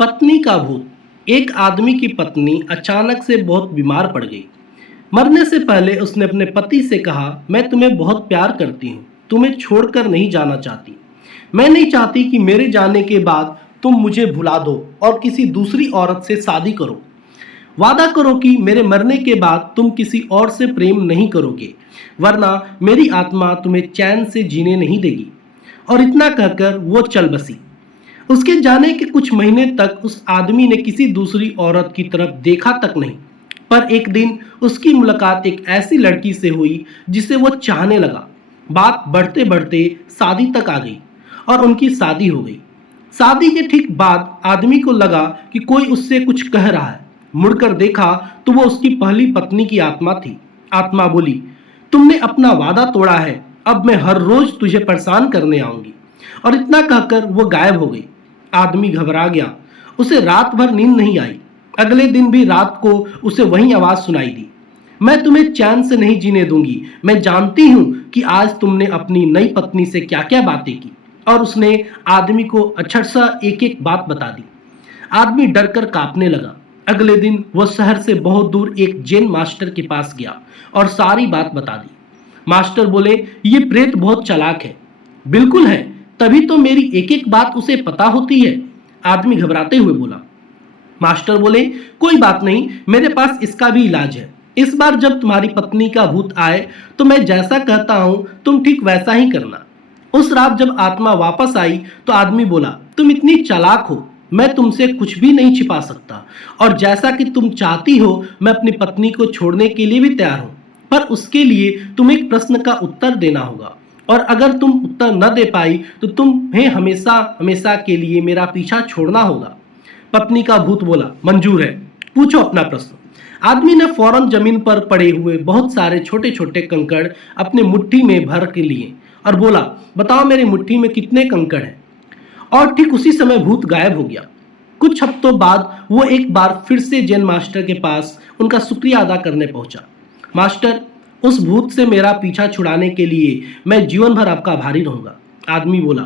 पत्नी का भूत। एक आदमी की पत्नी अचानक से बहुत बीमार पड़ गई। मरने से पहले उसने अपने पति से कहा, मैं तुम्हें बहुत प्यार करती हूँ, तुम्हें छोड़कर नहीं जाना चाहती। मैं नहीं चाहती कि मेरे जाने के बाद तुम मुझे भुला दो और किसी दूसरी औरत से शादी करो। वादा करो कि मेरे मरने के बाद तुम किसी और से प्रेम नहीं करोगे, वरना मेरी आत्मा तुम्हें चैन से जीने नहीं देगी। और इतना कहकर वो चल बसी। उसके जाने के कुछ महीने तक उस आदमी ने किसी दूसरी औरत की तरफ देखा तक नहीं। पर एक दिन उसकी मुलाकात एक ऐसी लड़की से हुई जिसे वो चाहने लगा। बात बढ़ते बढ़ते शादी तक आ गई और उनकी शादी हो गई। शादी के ठीक बाद आदमी को लगा कि कोई उससे कुछ कह रहा है। मुड़कर देखा तो वो उसकी पहली पत्नी की आत्मा थी। आत्मा बोली, तुमने अपना वादा तोड़ा है, अब मैं हर रोज तुझे परेशान करने आऊंगी। और इतना कहकर वो गायब हो गई। आदमी घबरा गया। उसे रात भर नींद नहीं आई। अगले दिन भी रात को उसे वही आवाज सुनाई दी, मैं तुम्हें चैन से नहीं जीने दूंगी। मैं जानती हूं कि आज तुमने अपनी नई पत्नी से क्या क्या बातें की। और उसने आदमी को अक्षरशः एक एक बात बता दी। आदमी डरकर कांपने लगा। अगले दिन वह शहर से बहुत दूर एक जैन मास्टर के पास गया और सारी बात बता दी। मास्टर बोले, ये प्रेत बहुत चालाक है। बिल्कुल है, तभी तो मेरी एक एक बात उसे पता होती है। आदमी घबराते हुए बोला। मास्टर बोले, कोई बात नहीं, मेरे पास इसका भी इलाज है। इस बार जब तुम्हारी पत्नी का भूत आए तो मैं जैसा कहता हूं तुम ठीक वैसा ही करना। उस रात जब आत्मा वापस आई तो आदमी बोला, तुम इतनी चालाक हो, मैं तुमसे कुछ भी नहीं छिपा सकता। और जैसा कि तुम चाहती हो मैं अपनी पत्नी को छोड़ने के लिए भी तैयार हूं। पर उसके लिए तुम एक प्रश्न का उत्तर देना होगा, और अगर तुम उत्तर न दे पाई तो तुम्हें हमेशा हमेशा के लिए मेरा पीछा छोड़ना होगा। पत्नी का भूत बोला, मंजूर है, पूछो अपना प्रश्न। आदमी ने फौरन जमीन पर पड़े हुए बहुत सारे छोटे छोटे कंकड़ अपने मुट्ठी में भर के लिए और बोला, बताओ मेरी मुट्ठी में कितने कंकड़ हैं। और ठीक उसी समय भूत गायब हो गया। कुछ हफ्तों बाद वो एक बार फिर से जैन मास्टर के पास उनका शुक्रिया अदा करने पहुंचा। मास्टर, उस भूत से मेरा पीछा छुड़ाने के लिए मैं जीवन भर आपका आभारी रहूंगा। आदमी बोला,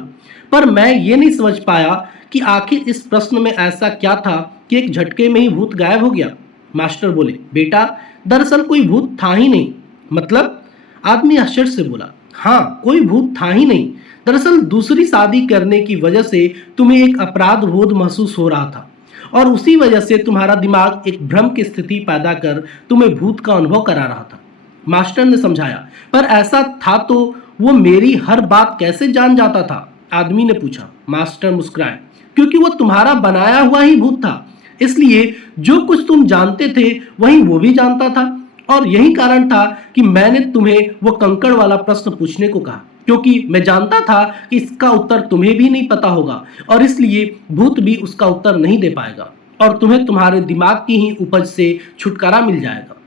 पर मैं ये नहीं समझ पाया कि आखिर इस प्रश्न में ऐसा क्या था कि एक झटके में ही भूत गायब हो गया। मास्टर बोले, बेटा, दरअसल कोई भूत था ही नहीं। मतलब? आदमी आश्चर्य से बोला, हाँ, कोई भूत था ही नहीं। दरअसल दूसरी शादी करने की वजह से तुम्हें एक अपराध बोध महसूस हो रहा था, और उसी वजह से तुम्हारा दिमाग एक भ्रम की स्थिति पैदा कर तुम्हें भूत का अनुभव करा रहा था। मास्टर ने समझाया, पर ऐसा था तो वो मेरी हर बात कैसे जान जाता था? आदमी ने पूछा। मास्टर मुस्कुराए, क्योंकि वो तुम्हारा बनाया हुआ ही भूत था, इसलिए जो कुछ तुम जानते थे वही वो भी जानता था। और यही कारण था कि मैंने तुम्हें वो कंकड़ वाला प्रश्न पूछने को कहा, क्योंकि मैं जानता था कि इसका उत्तर तुम्हें भी नहीं पता होगा, और इसलिए भूत भी उसका उत्तर नहीं दे पाएगा और तुम्हें तुम्हारे दिमाग की ही उपज से छुटकारा मिल जाएगा।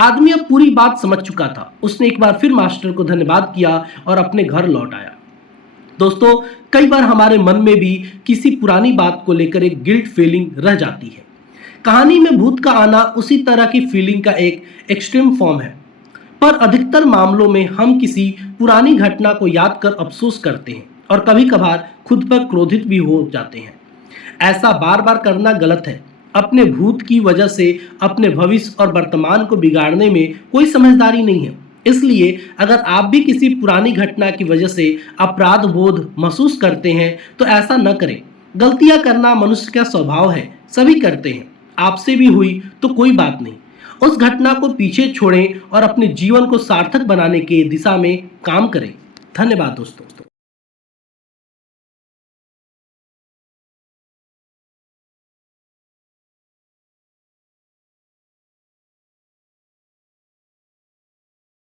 आदमी अब पूरी बात समझ चुका था। उसने एक बार फिर मास्टर को धन्यवाद किया और अपने घर लौट आया। दोस्तों, कई बार हमारे मन में भी किसी पुरानी बात को लेकर एक गिल्ट फीलिंग रह जाती है। कहानी में भूत का आना उसी तरह की फीलिंग का एक एक्सट्रीम फॉर्म है। पर अधिकतर मामलों में हम किसी पुरानी घटना को याद कर अफसोस करते हैं और कभी कभार खुद पर क्रोधित भी हो जाते हैं। ऐसा बार बार करना गलत है। अपने भूत की वजह से अपने भविष्य और वर्तमान को बिगाड़ने में कोई समझदारी नहीं है। इसलिए अगर आप भी किसी पुरानी घटना की वजह से अपराध बोध महसूस करते हैं तो ऐसा न करें। गलतियां करना मनुष्य का स्वभाव है, सभी करते हैं। आपसे भी हुई तो कोई बात नहीं। उस घटना को पीछे छोड़ें और अपने जीवन को सार्थक बनाने की दिशा में काम करें। धन्यवाद दोस्तों।